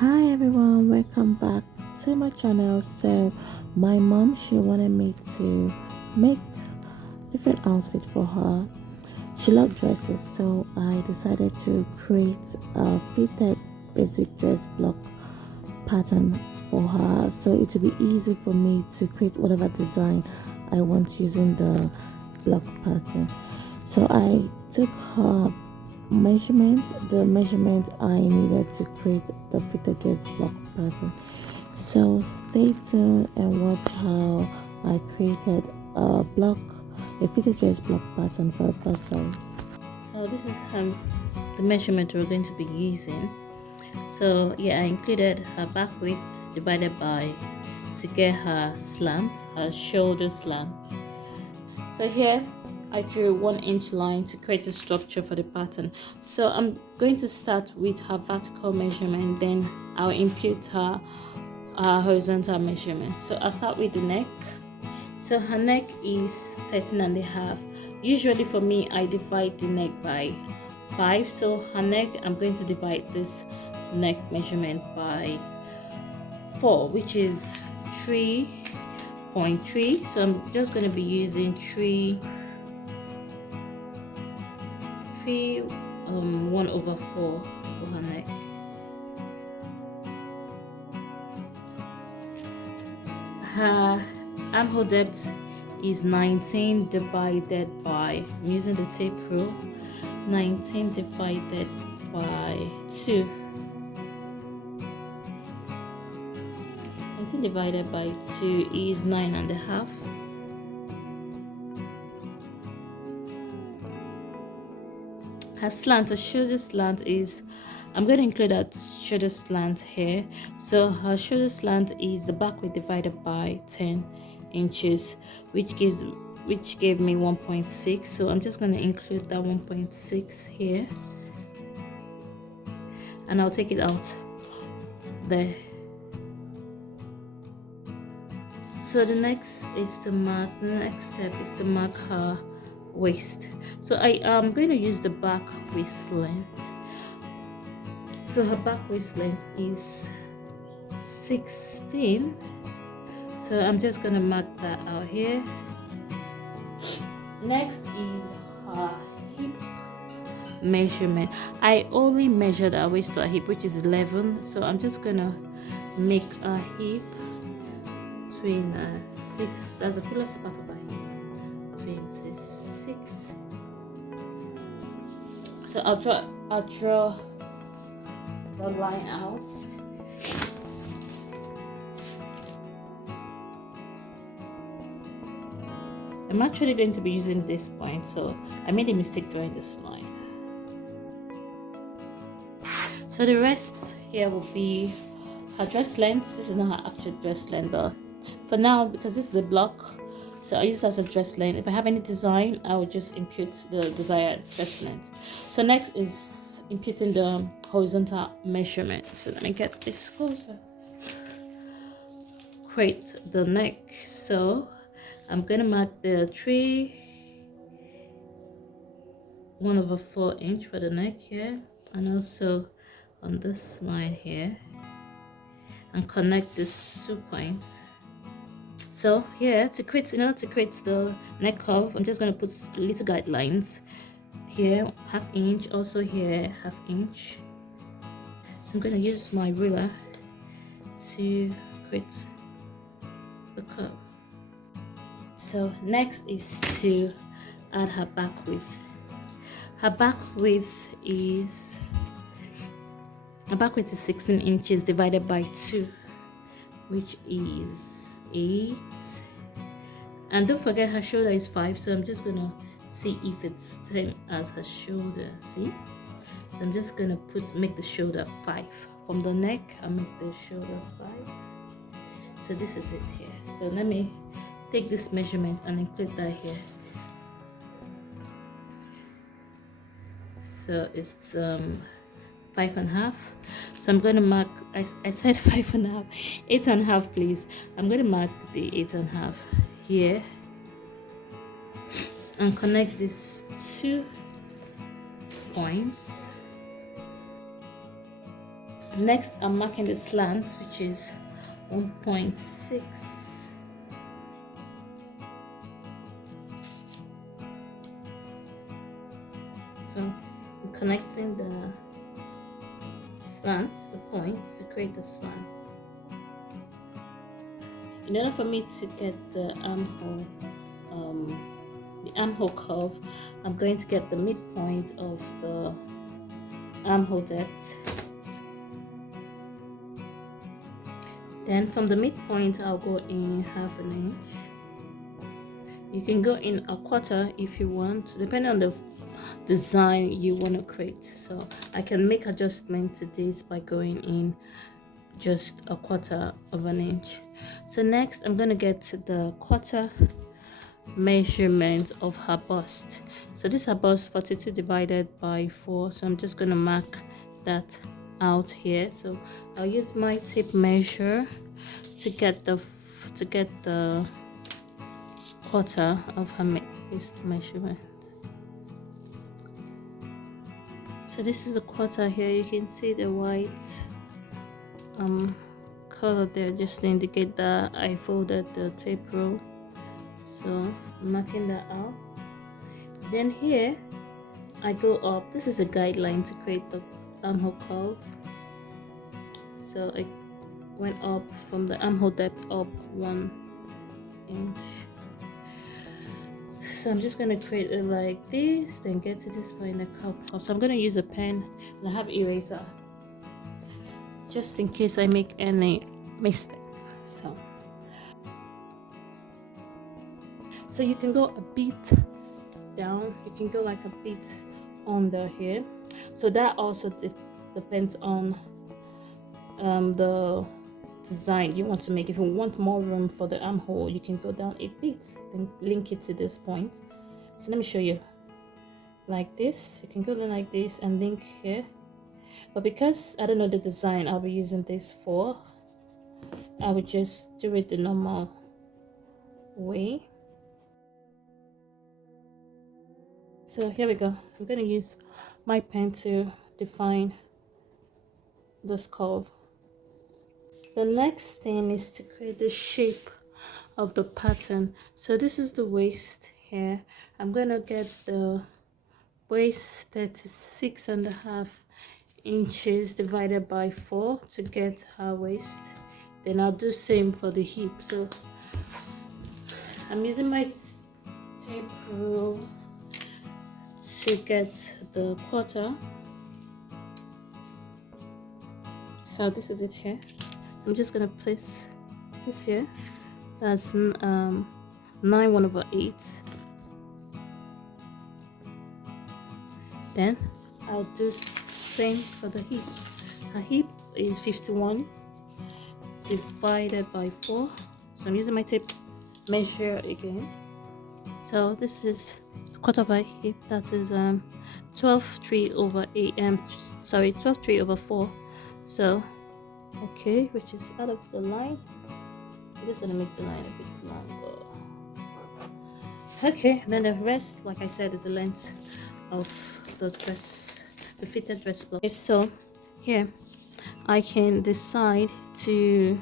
Hi everyone, welcome back to my channel. So my mom, she wanted me to make different outfit for her. She loved dresses, so I decided to create a fitted basic dress block pattern for her, so it will be easy for me to create whatever design I want using the block pattern. So I took her the measurement I needed to create the fitted dress block pattern. So stay tuned and watch how I created a fitted dress block pattern for a plus size. So this is the measurement we're going to be using. So yeah, I included her back width divided by to get her slant, her shoulder slant. So here I drew 1-inch line to create a structure for the pattern. So I'm going to start with her vertical measurement, then I'll impute her horizontal measurement. So I'll start with the neck. So her neck is 13.5. Usually for me, I divide the neck by 5. So her neck, I'm going to divide this neck measurement by 4, which is 3.3. So I'm just going to be using 1/4 for her neck. Her armhole depth is 19 divided by, I'm using the tape rule, 19 divided by 2. 19 divided by 2 is 9.5. Her slant, the shoulder slant is, I'm going to include that shoulder slant here. So her shoulder slant is the back width divided by 10 inches, which gave me 1.6. So I'm just going to include that 1.6 here, and I'll take it out there. So the next step is to mark her waist. So I am going to use the back waist length. So her back waist length is 16. So I'm just going to mark that out here. Next is her hip measurement. I only measured her waist to her hip, which is 11. So I'm just going to make a hip between 6. That's the fullest part of her hip. 26. So I'll draw the line out. I'm actually going to be using this point, so I made a mistake drawing this line. So the rest here will be her dress length. This is not her actual dress length, but for now, because this is a block, so I use it as a dress length. If I have any design, I will just impute the desired dress length. So next is imputing the horizontal measurement. So let me get this closer. Create the neck. So I'm going to mark the 1/4 inch for the neck here, and also on this line here, and connect these 2 points. So here, in order to create the neck curve, I'm just going to put little guidelines here, 1/2 inch, also here 1/2 inch. So I'm going to use my ruler to create the curve. So next is to add her back width. Her back width is 16 inches divided by 2, which is 8. And don't forget her shoulder is 5, so I'm just gonna see if it's same as her shoulder. See, so I'm just gonna make the shoulder 5 from the neck. I make the shoulder 5. So this is it here. So let me take this measurement and include that here. So it's 5.5. So I'm going to mark, I said 5.5, 8.5 please. I'm going to mark the 8.5 here and connect these 2 points. Next, I'm marking the slant, which is 1.6. So I'm connecting the slant, the points, to create the slant. In order for me to get the armhole curve, I'm going to get the midpoint of the armhole depth. Then from the midpoint, I'll go in 1/2 inch. You can go in 1/4 if you want, depending on the design you want to create. So I can make adjustment to this by going in just 1/4 of an inch. So next, I'm going to get the quarter measurement of her bust. So this is her bust, 42 divided by 4. So I'm just going to mark that out here. So I'll use my tape measure to get the quarter of her waist measurement. So this is the quarter here. You can see the white color there, just to indicate that I folded the tape roll. So I'm marking that out. Then here I go up. This is a guideline to create the armhole curve. So I went up from the armhole depth up 1 inch. So I'm just going to create it like this, then get to this point in the curve. So I'm going to use a pen, and I have eraser just in case I make any mistake. So you can go a bit down, you can go like a bit under here. So that also depends on the design you want to make. If you want more room for the armhole, you can go down a bit, then link it to this point. So let me show you. Like this, you can go down like this and link here. But because I don't know the design I'll be using this for, I would just do it the normal way. So here we go. I'm going to use my pen to define this curve. The next thing is to create the shape of the pattern. So this is the waist here. I'm going to get the waist 36.5 inches divided by 4 to get her waist. Then I'll do same for the hip. So I'm using my tape rule to get the quarter. So this is it here. I'm just gonna place this here. That's 9/1/8. Then I'll do same for the hip. Her hip is 51 divided by 4. So I'm using my tape measure again. So this is quarter of a hip. That is 12/3/4. So okay, which is out of the line. I'm just gonna make the line a bit longer. Okay, then the rest, like I said, is the length of the dress, the fitted dress block. Okay, so here I can decide to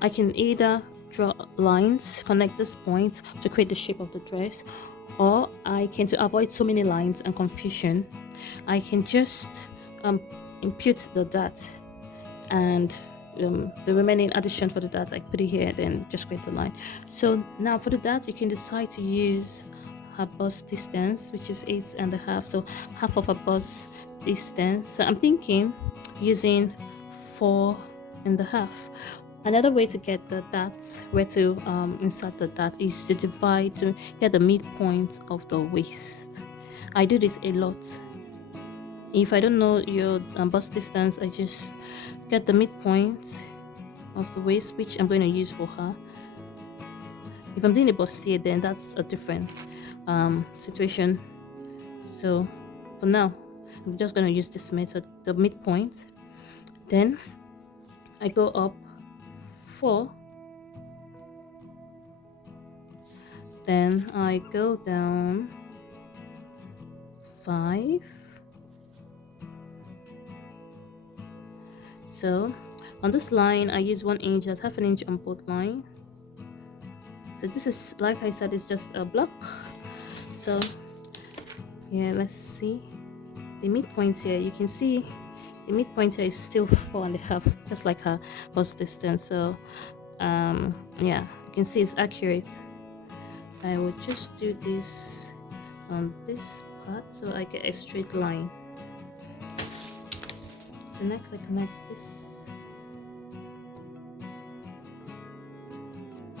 I can either draw lines, connect these points to create the shape of the dress, or I can, to avoid so many lines and confusion, I can just impute the dot, and the remaining addition for the dot I put it here, then just create the line. So now for the dot, you can decide to use her bust distance, which is 8.5, so half of her bust distance. So I'm thinking using 4.5. Another way to get the dots, where to insert the dot, is to divide to get the midpoint of the waist. I do this a lot. If I don't know your bust distance, I just get the midpoint of the waist, which I'm going to use for her. If I'm doing a bustier, then that's a different situation. So for now, I'm just going to use this method, the midpoint. Then I go up 4, then I go down 5, So on this line I use 1 inch, that's half an inch on both line. So this is, like I said, it's just a block. So yeah, let's see the midpoint here. You can see the midpoint here is still 4.5, just like her bust distance. So yeah, you can see it's accurate. I will just do this on this part so I get a straight line. So next I connect this.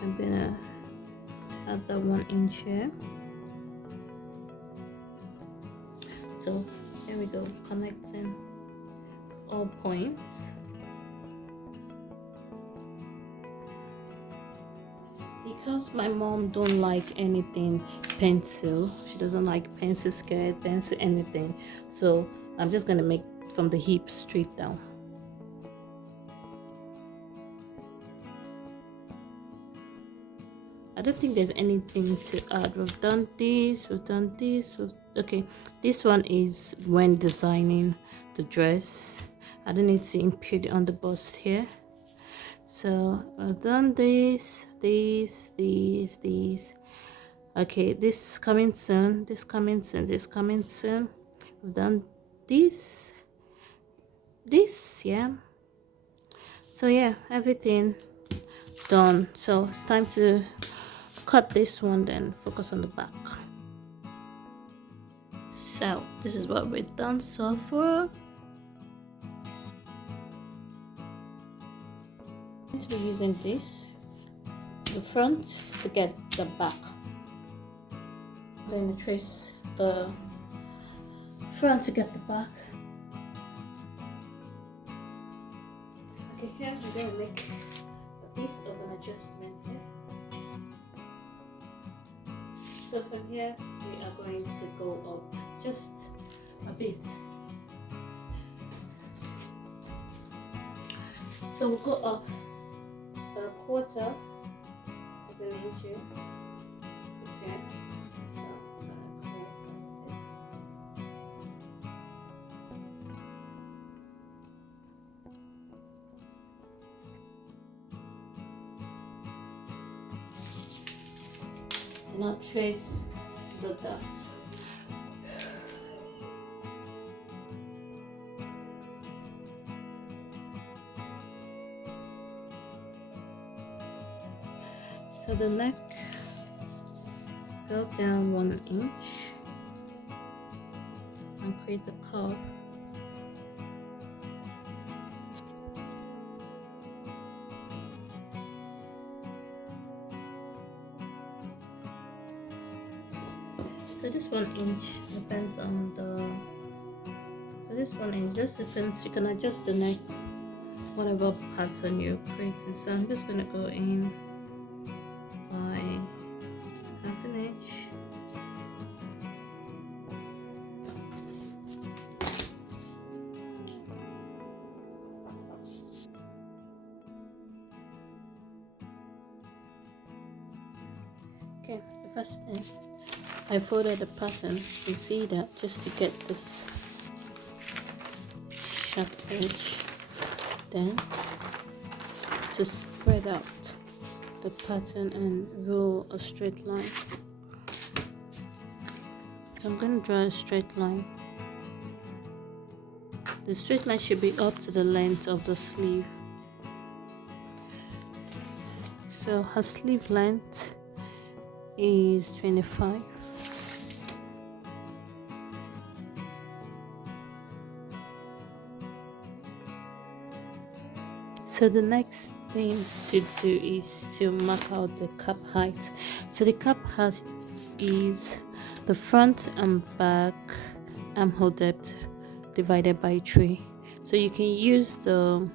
I'm gonna add that 1 inch here. So here we go, connecting all points. Because my mom don't like anything pencil, she doesn't like pencil skirt, pencil anything, so I'm just gonna make from the hip straight down. I don't think there's anything to add. We've done this, okay, this one is when designing the dress. I don't need to impute it on the bust here. So I've done this. Okay, this coming soon, this coming soon. We've done this, yeah. So yeah, everything done. So it's time to cut this one, then focus on the back. So this is what we've done so far. I'm going to be using this, the front to get the back. Then we trace the front to get the back. Okay, here we're going to make a bit of an adjustment here. So from here we are going to go up just a bit. So we'll go up a quarter of an inch here. This here. So I'm gonna close like this. And I'll trace the dots. So the neck, go down 1 inch and create the curve. So this 1 inch depends on the, so this 1 inch just depends, you can adjust the neck, whatever pattern you're creating. So I'm just gonna go in by half an inch. Okay, the first thing, I folded the pattern. You see that, just to get this sharp edge, then to spread out the pattern and roll a straight line. So I'm going to draw a straight line. The straight line should be up to the length of the sleeve. So her sleeve length is 25. So the next thing to do is to mark out the cap height. So the cap height is the front and back armhole depth divided by 3. So you can use the,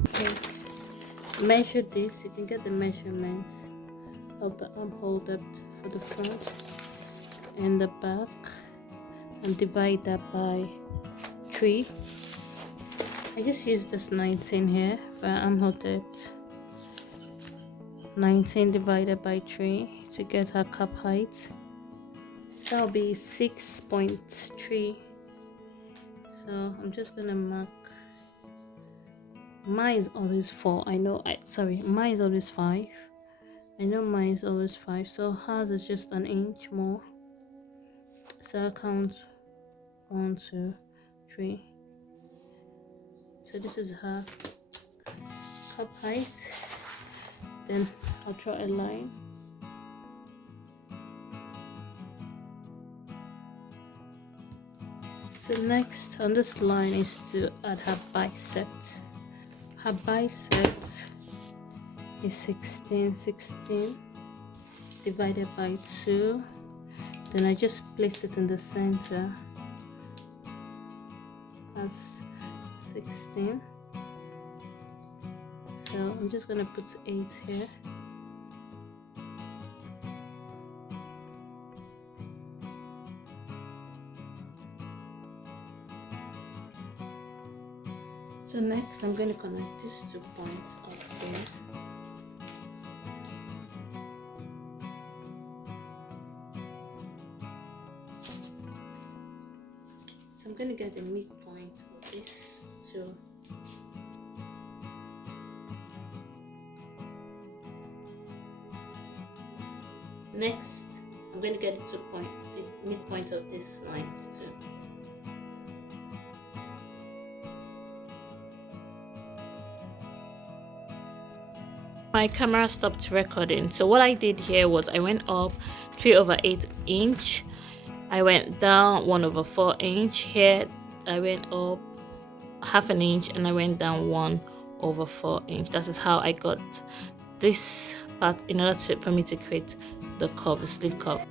measure this, you can get the measurement of the armhole depth for the front and the back and divide that by 3. I just use this 19 here for armhole depth. 19 divided by 3 to get her cap height. That'll be 6.3. So I'm just gonna mark mine is always 4. I know mine is always 5. I know mine is always 5, so hers is just an inch more. So I'll count 1, 2, 3. So this is her cup height. Then I'll draw a line. So next on this line is to add her bicep. Her bicep is 16 divided by 2. Then I just place it in the center as 16. So I'm just gonna put 8 here. So next I'm going to connect these 2 points up here. So I'm going to get the midpoint of these 2. Next, I'm going to get the midpoint of these lines too. My camera stopped recording, so what I did here was I went up 3/8 inch, I went down 1/4 inch. Here I went up 1/2 inch and I went down 1/4 inch. That is how I got this part in order for me to create the curve, the sleeve curve.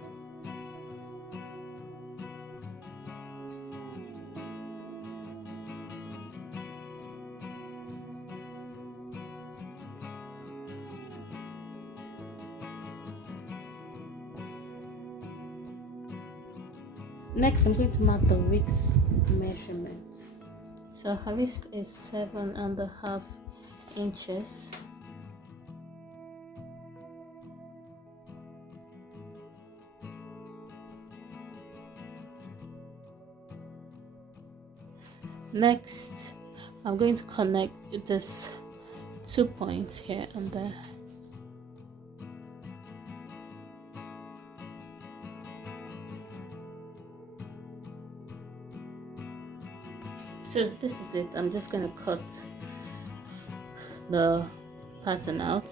Next, I'm going to mark the waist measurement. So her waist is 7.5 inches. Next, I'm going to connect this 2 points here and there. So this is it. I'm just going to cut the pattern out.